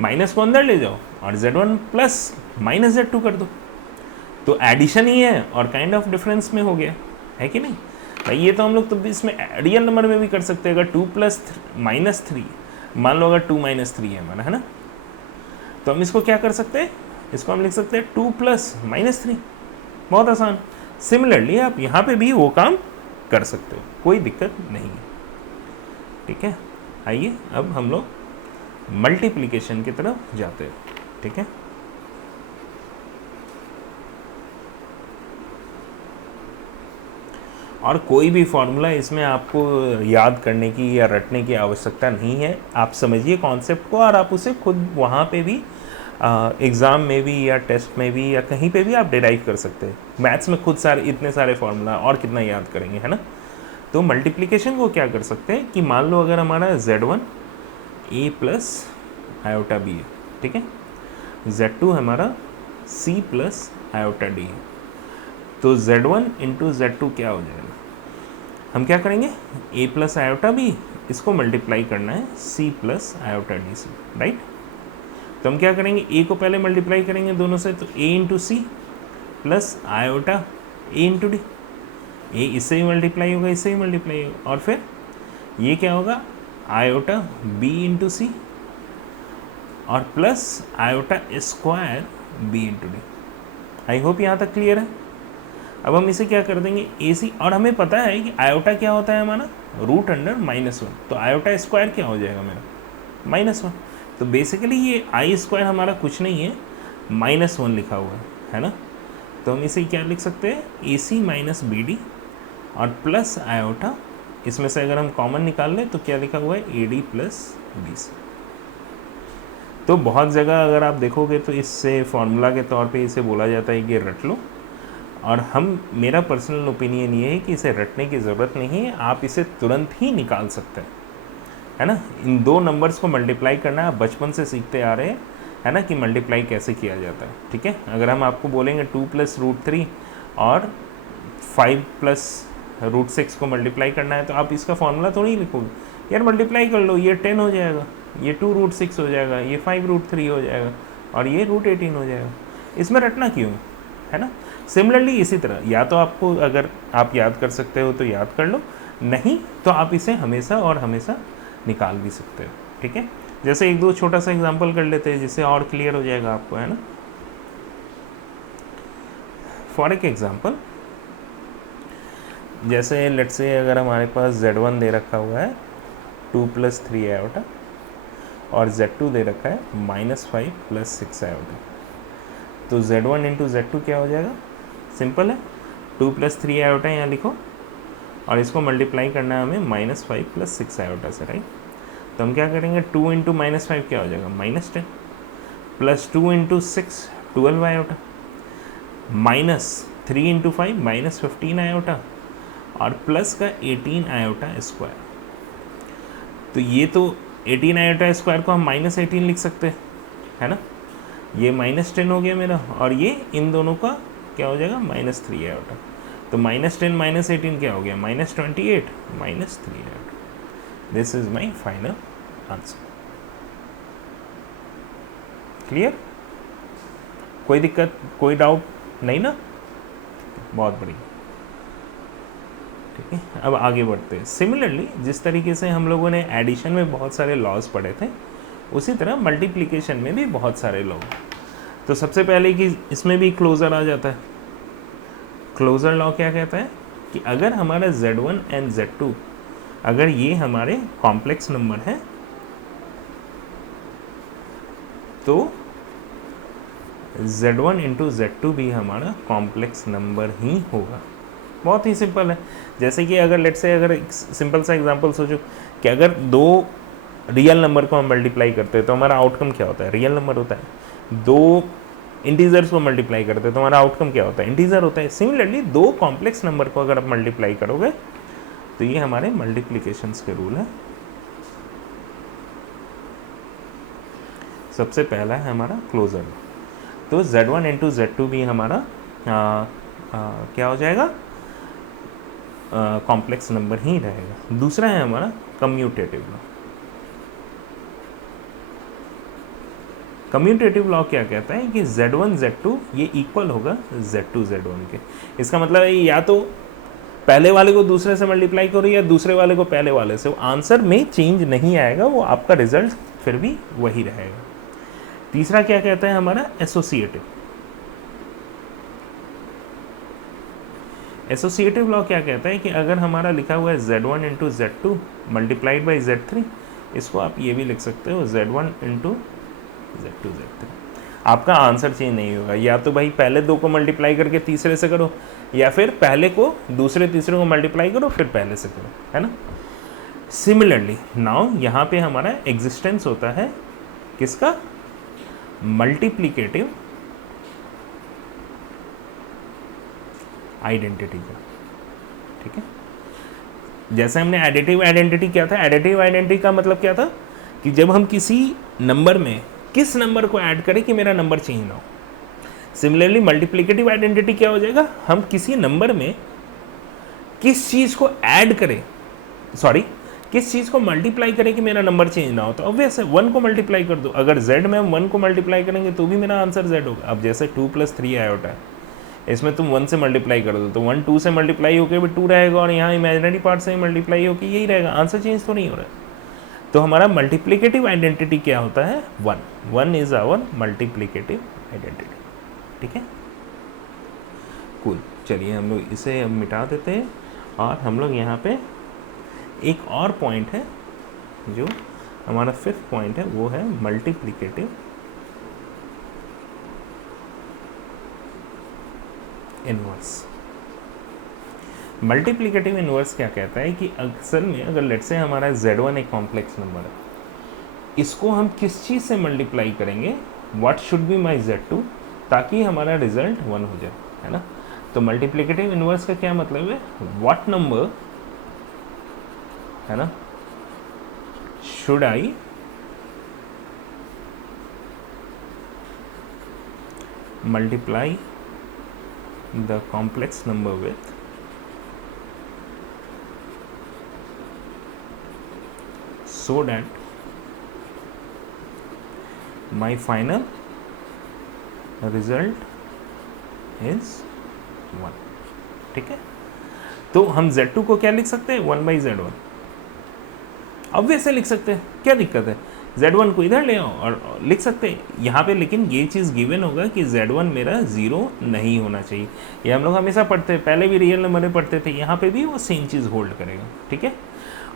माइनस को अंदर ले जाओ और z1 + -z2 कर दो, तो एडिशन ही है और काइंड ऑफ डिफरेंस में हो गया, है कि नहीं भाई। ये तो हम लोग तो इसमें रियल नंबर में भी कर सकते हैं। अगर 2 + -3 मान लो, अगर 2 - 3 है हमारा, है ना, तो हम इसको क्या कर सकते हैं, इसको हम लिख सकते हैं 2 + -3, बहुत आसान। सिमिलरली आप यहाँ पे भी वो काम कर सकते हो, कोई दिक्कत नहीं है, ठीक है। आइए अब हम लोग मल्टीप्लिकेशन की तरफ जाते हैं, ठीक है। और कोई भी फॉर्मूला इसमें आपको याद करने की या रटने की आवश्यकता नहीं है। आप समझिए कॉन्सेप्ट को और आप उसे खुद वहाँ पे भी एग्ज़ाम में भी या टेस्ट में भी या कहीं पे भी आप डिराइव कर सकते हैं। मैथ्स में खुद सारे इतने सारे फार्मूला और कितना याद करेंगे, है ना। तो मल्टीप्लिकेशन को क्या कर सकते हैं कि मान लो अगर हमारा Z1 A plus iota B है, ठीक है, Z2 हमारा C प्लस आयोटा D है, तो Z1 इंटू Z2 क्या हो जाएगा, हम क्या करेंगे A प्लस आयोटा B, इसको मल्टीप्लाई करना है C प्लस आयोटा D से, राइट। तो हम क्या करेंगे, A को पहले मल्टीप्लाई करेंगे दोनों से, तो A into C plus iota A into D, ए इससे ही मल्टीप्लाई होगा, इससे ही मल्टीप्लाई होगा, और फिर ये क्या होगा आयोटा B इंटू सी और plus iota square B into D. I hope यहाँ तक क्लियर है। अब हम इसे क्या कर देंगे ए सी, और हमें पता है कि आयोटा क्या होता है हमारा रूट अंडर -1, तो आयोटा स्क्वायर क्या हो जाएगा मेरा -1। तो बेसिकली ये आई स्क्वायर हमारा कुछ नहीं है, -1 लिखा हुआ है ना। तो हम इसे क्या लिख सकते हैं ए सी माइनस बी डी और प्लस आयोटा, इसमें से अगर हम कॉमन निकाल लें तो क्या लिखा हुआ है A D plus B C. तो बहुत जगह अगर आप देखोगे तो इससे फॉर्मूला के तौर पे इसे बोला जाता है कि रट लो, और मेरा पर्सनल ओपिनियन ये है कि इसे रटने की ज़रूरत नहीं है, आप इसे तुरंत ही निकाल सकते हैं, है ना। इन दो नंबर्स को मल्टीप्लाई करना आप बचपन से सीखते आ रहे हैं, है ना, कि मल्टीप्लाई कैसे किया जाता है, ठीक है। अगर हम आपको बोलेंगे 2 प्लस रूट 3 और 5 प्लस रूट 6 को मल्टीप्लाई करना है, तो आप इसका फॉर्मूला थोड़ी ही लिखोगे, यार मल्टीप्लाई कर लो, ये 10 हो जाएगा, ये 2 रूट 6 हो जाएगा, ये 5 रूट 3 हो जाएगा और ये रूट 18 हो जाएगा। इसमें रटना क्यों, है ना। सिमिलरली इसी तरह या तो आपको अगर आप याद कर सकते हो तो याद कर लो, नहीं तो आप इसे हमेशा और हमेशा निकाल भी सकते हो, ठीक है। जैसे एक दो छोटा सा एग्जांपल कर लेते हैं जिससे और क्लियर हो जाएगा आपको, है ना। फॉर एक एग्जांपल, जैसे लेट्स से अगर हमारे पास Z1 दे रखा हुआ है 2 प्लस 3 आयोटा और Z2 दे रखा है -5 प्लस 6 आयोटा, तो Z1 इंटू Z2 क्या हो जाएगा, सिंपल है, 2 प्लस 3 आयोटा यहाँ लिखो और इसको मल्टीप्लाई करना है हमें -5 प्लस 6 आयोटा से, राइट। तो हम क्या करेंगे 2 इंटू -5 क्या हो जाएगा -10 plus 2 into 6 12 iota -3 into 5 -15 iota और प्लस का 18 आयोटा स्क्वायर। तो ये तो 18 आयोटा स्क्वायर को हम -18 लिख सकते हैं, है ना। ये -10 हो गया मेरा और ये इन दोनों का क्या हो जाएगा -3 आयोटा। तो -10 -18 क्या हो गया -28 -3 iota. This is my final answer. Clear, कोई दिक्कत कोई डाउट नहीं ना, बहुत बढ़िया, ठीक है। अब आगे बढ़ते हैं। सिमिलरली जिस तरीके से हम लोगों ने एडिशन में बहुत सारे लॉज पढ़े थे, उसी तरह मल्टीप्लिकेशन में भी बहुत सारे लॉ। तो सबसे पहले कि इसमें भी क्लोजर आ जाता है। क्लोजर लॉ क्या कहता है कि अगर हमारा Z1 एंड Z2 अगर ये हमारे कॉम्प्लेक्स नंबर है तो Z1 इंटू Z2 भी हमारा कॉम्प्लेक्स नंबर ही होगा। बहुत ही सिंपल है। जैसे कि अगर लेट्स से अगर एक सिंपल सा एग्जांपल सोचो कि अगर दो रियल नंबर को हम मल्टीप्लाई करते हैं तो हमारा आउटकम क्या होता है, रियल नंबर होता है। दो इंटीजर्स को मल्टीप्लाई करते हैं तो हमारा आउटकम क्या होता है, इंटीजर होता है। सिमिलरली दो कॉम्प्लेक्स नंबर को अगर आप मल्टीप्लाई करोगे तो ये हमारे मल्टीप्लिकेशंस के रूल है। सबसे पहला है हमारा क्लोजर, तो Z1 इंटू Z2 भी हमारा क्या हो जाएगा, कॉम्प्लेक्स नंबर ही रहेगा। दूसरा है हमारा कम्यूटेटिव लॉ। कम्यूटेटिव लॉ क्या कहता है कि Z1 Z2 ये इक्वल होगा Z2 Z1 के। इसका मतलब है या तो पहले वाले को दूसरे से मल्टीप्लाई करो या दूसरे वाले को पहले वाले से, वो आंसर में चेंज नहीं आएगा, वो आपका रिजल्ट फिर भी वही रहेगा। तीसरा क्या कहता है हमारा एसोसिएटिव। एसोसिएटिव लॉ क्या कहता है कि अगर हमारा लिखा हुआ है Z1 into Z2 multiplied by Z3, इसको आप ये भी लिख सकते हो Z1 इंटू Z2 Z3। आपका आंसर चेंज नहीं होगा। या तो भाई पहले 2 को मल्टीप्लाई करके तीसरे से करो, या फिर पहले को दूसरे तीसरे को मल्टीप्लाई करो फिर पहले से करो, है ना। सिमिलरली नाउ यहाँ पे हमारा एग्जिस्टेंस होता है किसका, मल्टीप्लिकेटिव आइडेंटिटी का, ठीक है। जैसे हमने एडिटिव आइडेंटिटी क्या था, एडिटिव आइडेंटिटी का मतलब क्या था कि जब हम किसी नंबर में किस नंबर को ऐड करें कि मेरा नंबर चेंज ना हो। सिमिलरली मल्टीप्लिकेटिव आइडेंटिटी क्या हो जाएगा, हम किसी नंबर में किस चीज़ को ऐड करें, सॉरी किस चीज़ को मल्टीप्लाई करें कि मेरा नंबर चेंज ना हो। तो ऑब्वियस है 1 को मल्टीप्लाई कर दो, अगर z में हम 1 को मल्टीप्लाई करेंगे तो भी मेरा आंसर z होगा। अब जैसे 2 + 3 आयोटा है, इसमें तुम 1 से मल्टीप्लाई कर दो तो 1 2 से मल्टीप्लाई होकर भी 2 रहेगा, और यहाँ इमेजिनरी पार्ट से मल्टीप्लाई होकर यही रहेगा, आंसर चेंज तो नहीं हो रहा है। तो हमारा मल्टीप्लिकेटिव आइडेंटिटी क्या होता है, 1 इज आवर मल्टीप्लिकेटिव आइडेंटिटी, ठीक है। कूल, चलिए हम लोग इसे अब मिटा देते हैं, और हम लोग यहाँ पे एक और पॉइंट है जो हमारा 5th पॉइंट है, वो है मल्टीप्लिकेटिव इनवर्स। मल्टीप्लिकेटिव इनवर्स क्या कहता है कि अक्सर में अगर लेट से हमारा z1 एक कॉम्प्लेक्स नंबर है, इसको हम किस चीज़ से मल्टीप्लाई करेंगे, what should be my z2, ताकि हमारा रिजल्ट 1 हो जाए, है ना। तो मल्टीप्लिकेटिव इनवर्स का क्या मतलब है, व्हाट नंबर, है ना, should I multiply the complex number with so that my final result is 1, ठीक है। तो हम z2 को क्या लिख सकते हैं, 1/z1, ऑब्वियसली लिख सकते हैं, क्या दिक्कत है। z1 को इधर ले आओ और लिख सकते हैं यहाँ पे, लेकिन ये चीज़ गिवन होगा कि z1 मेरा 0 नहीं होना चाहिए। ये हम लोग हमेशा पढ़ते हैं, पहले भी रियल नंबर में पढ़ते थे, यहाँ पे भी वो सेम चीज़ होल्ड करेगा, ठीक है।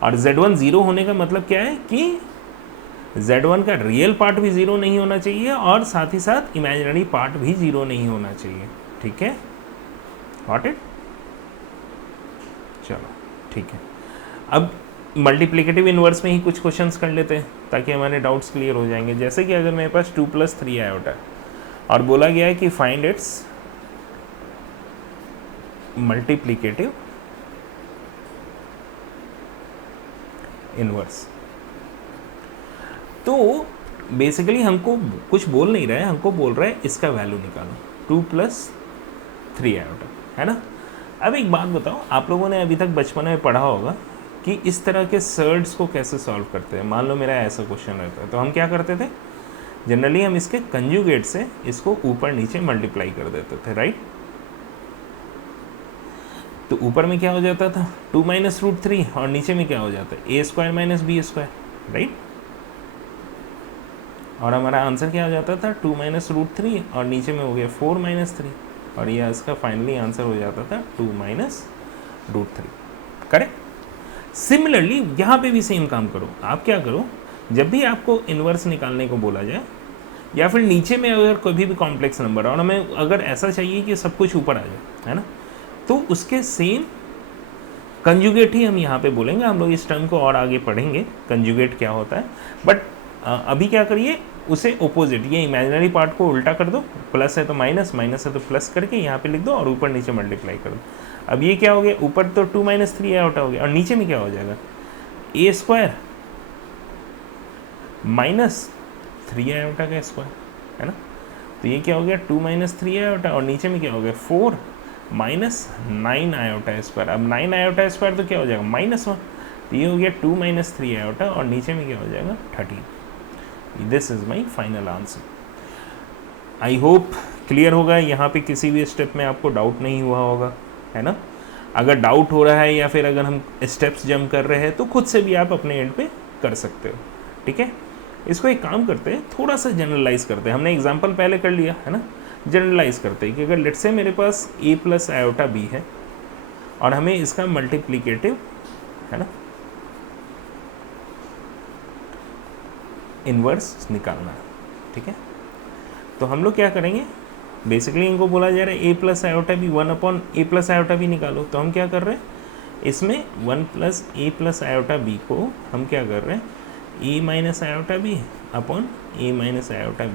और z1 0 होने का मतलब क्या है कि z1 का रियल पार्ट भी 0 नहीं होना चाहिए, और साथ ही साथ इमेजिनरी पार्ट भी 0 नहीं होना चाहिए, ठीक है। गॉट इट, चलो ठीक है। अब मल्टीप्लिकेटिव इनवर्स में ही कुछ क्वेश्चंस कर लेते हैं ताकि हमारे डाउट्स क्लियर हो जाएंगे। जैसे कि अगर मेरे पास 2 + 3 आयोटा है और बोला गया है कि फाइंड इट्स मल्टीप्लिकेटिव इनवर्स, तो बेसिकली हमको कुछ बोल नहीं रहा है, हमको बोल रहा है इसका वैल्यू निकालो, 2 + 3 आयोटा, है ना। अब एक बात बताओ, आप लोगों ने अभी तक बचपन में पढ़ा होगा कि इस तरह के सर्ड्स को कैसे सॉल्व करते हैं। मान लो मेरा ऐसा क्वेश्चन रहता है, तो हम क्या करते थे, जनरली हम इसके कंजुगेट से इसको ऊपर नीचे मल्टीप्लाई कर देते थे, राइट। तो ऊपर में क्या हो जाता था, 2 - √3, और नीचे में क्या हो जाता है, a² - b², राइट। और हमारा आंसर क्या हो जाता था, 2 - √3, और नीचे में हो गया 4 - 3, और ये इसका फाइनली आंसर हो जाता था 2 - √3, करेक्ट। सिमिलरली यहाँ पे भी सेम काम करो। आप क्या करो, जब भी आपको इन्वर्स निकालने को बोला जाए, या फिर नीचे में अगर कोई भी कॉम्प्लेक्स नंबर और हमें अगर ऐसा चाहिए कि सब कुछ ऊपर आ जाए, है ना, तो उसके सेम कंजुगेट ही हम यहाँ पे बोलेंगे। हम लोग इस टर्म को और आगे पढ़ेंगे कंजुगेट क्या होता है, बट अभी क्या करिए, उसे ओपोजिट, ये इमेजिनरी पार्ट को उल्टा कर दो, प्लस है तो माइनस, माइनस है तो प्लस करके यहाँ पे लिख दो, और ऊपर नीचे मल्टीप्लाई कर दो। अब ये क्या हो गया, ऊपर तो 2 - 3 आयोटा हो गया, और नीचे में क्या हो जाएगा, a² - 3 आयोटा का स्क्वायर, है ना। तो ये क्या हो गया, 2 - 3 आयोटा, और नीचे में क्या हो गया, 4 - 9 आयोटा स्क्वायर। अब 9 आयोटा स्क्वायर तो क्या हो जाएगा, -1, तो ये हो गया 2 - 3 आयोटा, और नीचे में क्या हो जाएगा, 13। This is my final answer. I hope clear होगा, यहाँ पे किसी भी स्टेप में आपको डाउट नहीं हुआ होगा, है ना। अगर डाउट हो रहा है या फिर अगर हम स्टेप्स जंप कर रहे हैं तो खुद से भी आप अपने एंड पे कर सकते हो, ठीक है। इसको एक काम करते हैं, थोड़ा सा जनरलाइज करते हैं। हमने एग्जांपल पहले कर लिया, है ना। जनरलाइज करते हैं कि अगर लेट से मेरे पास a + आयोटा b है और हमें इसका मल्टीप्लिकेटिव, है ना, इन्वर्स निकालना है, ठीक है। तो हम लोग क्या करेंगे, बेसिकली इनको बोला जा रहा है ए प्लस आयोटा बी, 1/a+i निकालो। तो हम क्या कर रहे हैं, इसमें 1+a+i को हम क्या कर रहे हैं, a-i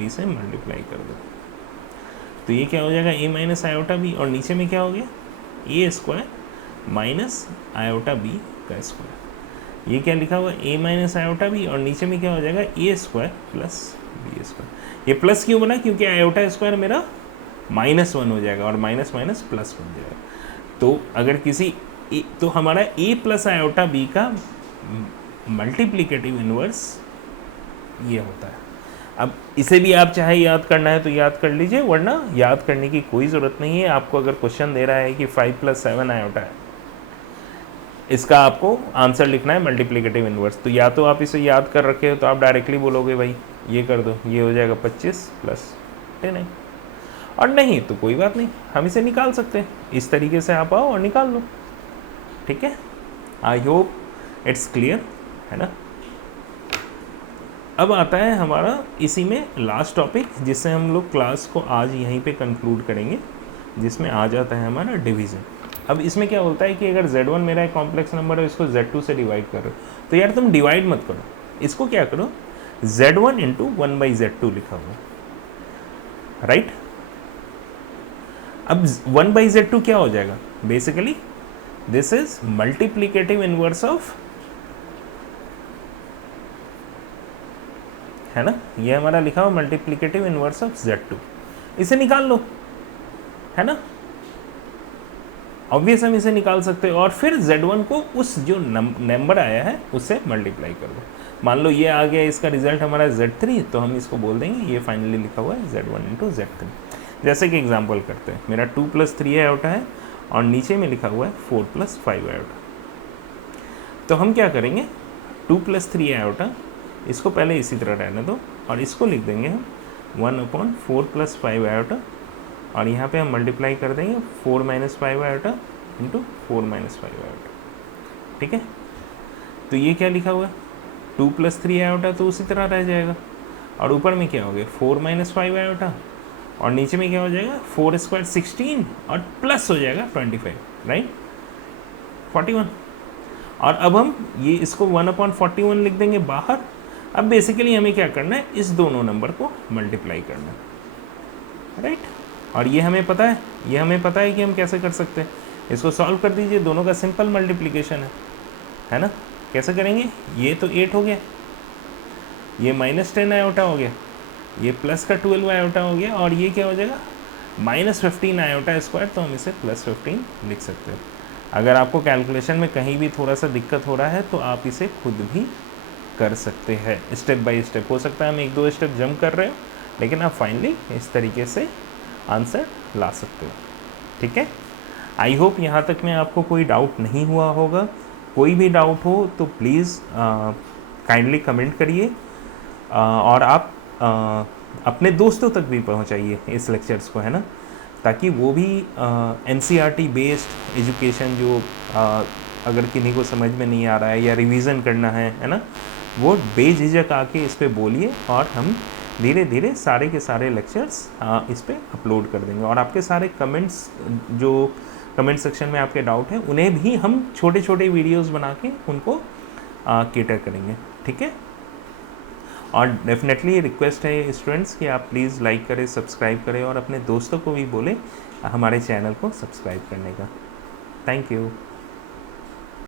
से मल्टीप्लाई कर दो। तो ये क्या हो जाएगा, a-i और नीचे में क्या हो गया, a² माइनस आयोटा बी का स्क्वायर। ये क्या लिखा हुआ है, a-i और नीचे में क्या हो जाएगा, a² प्लस b²। ये प्लस क्यों बना, क्योंकि आयोटा स्क्वायर मेरा -1 हो जाएगा और माइनस माइनस प्लस बन जाएगा। तो अगर किसी तो हमारा a प्लस आयोटा बी का मल्टीप्लिकेटिव इन्वर्स ये होता है। अब इसे भी आप चाहे याद करना है तो याद कर लीजिए, वरना याद करने की कोई ज़रूरत नहीं है। आपको अगर क्वेश्चन दे रहा है कि 5 + 7 आयोटा है, इसका आपको आंसर लिखना है मल्टीप्लिकेटिव इन्वर्स, तो या तो आप इसे याद कर रखे हो तो आप डायरेक्टली बोलोगे भाई ये कर दो, ये हो जाएगा 25 + 10, और नहीं तो कोई बात नहीं, हम इसे निकाल सकते हैं। इस तरीके से आप आओ और निकाल लो, ठीक है। आई होप इट्स क्लियर, है ना। अब आता है हमारा इसी में लास्ट टॉपिक, जिससे हम लोग क्लास को आज यहीं पे कंक्लूड करेंगे, जिसमें आ जाता है हमारा डिवीज़न। अब इसमें क्या होता है कि अगर Z1 मेरा एक कॉम्प्लेक्स नंबर है, इसको Z2 से डिवाइड कर रहे हो, तो यार तुम डिवाइड मत करो, इसको क्या करो, Z1 × 1/Z2 लिखा हुआ, राइट। अब 1/Z2 क्या हो जाएगा, basically this is multiplicative inverse of, है ना, ये हमारा लिखा हुआ मल्टीप्लिकेटिव इनवर्स ऑफ Z2। इसे निकाल लो, है ना, ऑब्वियस हम इसे निकाल सकते हैं। और फिर Z1 को उस जो नंबर आया है उससे मल्टीप्लाई कर दो। मान लो ये आ गया, इसका रिजल्ट हमारा Z3, तो हम इसको बोल देंगे ये फाइनली लिखा हुआ है Z1 × Z3। जैसे कि एग्जांपल करते हैं, मेरा 2 + 3 आयोटा है और नीचे में लिखा हुआ है 4 + 5 आयोटा। तो हम क्या करेंगे, 2 + 3 आयोटा इसको पहले इसी तरह रहने दो और इसको लिख देंगे हम 1/4 + 5 आयोटा, और यहाँ पे हम मल्टीप्लाई कर देंगे 4 - 5 आयोटा × 4 - 5 आयोटा, ठीक है। तो ये क्या लिखा हुआ है, 2 + 3 आयोटा तो उसी तरह रह जाएगा, और ऊपर में क्या हो गया 4 - 5 आयोटा, और नीचे में क्या हो जाएगा 4² 16 और प्लस हो जाएगा 25, राइट, 41। और अब हम ये इसको 1/41 लिख देंगे बाहर। अब बेसिकली हमें क्या करना है, इस दोनों नंबर को मल्टीप्लाई करना है, राइट। और ये हमें पता है कि हम कैसे कर सकते हैं, इसको सॉल्व कर दीजिए, दोनों का सिंपल मल्टीप्लिकेशन है ना। कैसे करेंगे, ये तो 8 हो गया, ये -10 आयोटा हो गया, ये प्लस का 12 आयोटा हो गया, और ये क्या हो जाएगा -15 आयोटा स्क्वायर, तो हम इसे +15 लिख सकते हो। अगर आपको कैलकुलेशन में कहीं भी थोड़ा सा दिक्कत हो रहा है तो आप इसे खुद भी कर सकते हैं, स्टेप बाय स्टेप। हो सकता है हम 1-2 स्टेप जंप कर रहे हो, लेकिन आप फाइनली इस तरीके से आंसर ला सकते हो, ठीक है। आई होप यहाँ तक में आपको कोई डाउट नहीं हुआ होगा। कोई भी डाउट हो तो प्लीज़ काइंडली कमेंट करिए, और आप अपने दोस्तों तक भी पहुँचाइए इस लेक्चर्स को, है ना, ताकि वो भी NCERT बेस्ड एजुकेशन जो अगर किन्हीं को समझ में नहीं आ रहा है या रिवीजन करना है ना, वो बेझिझक आके इस पर बोलिए, और हम धीरे धीरे सारे के सारे लेक्चर्स इस पर अपलोड कर देंगे। और आपके सारे कमेंट्स, जो कमेंट सेक्शन में आपके डाउट हैं, उन्हें भी हम छोटे छोटे वीडियोस बना के उनको केटर करेंगे, ठीक है। और डेफिनेटली रिक्वेस्ट है स्टूडेंट्स कि आप प्लीज़ लाइक करें, सब्सक्राइब करें, और अपने दोस्तों को भी बोलें हमारे चैनल को सब्सक्राइब करने का। Thank you.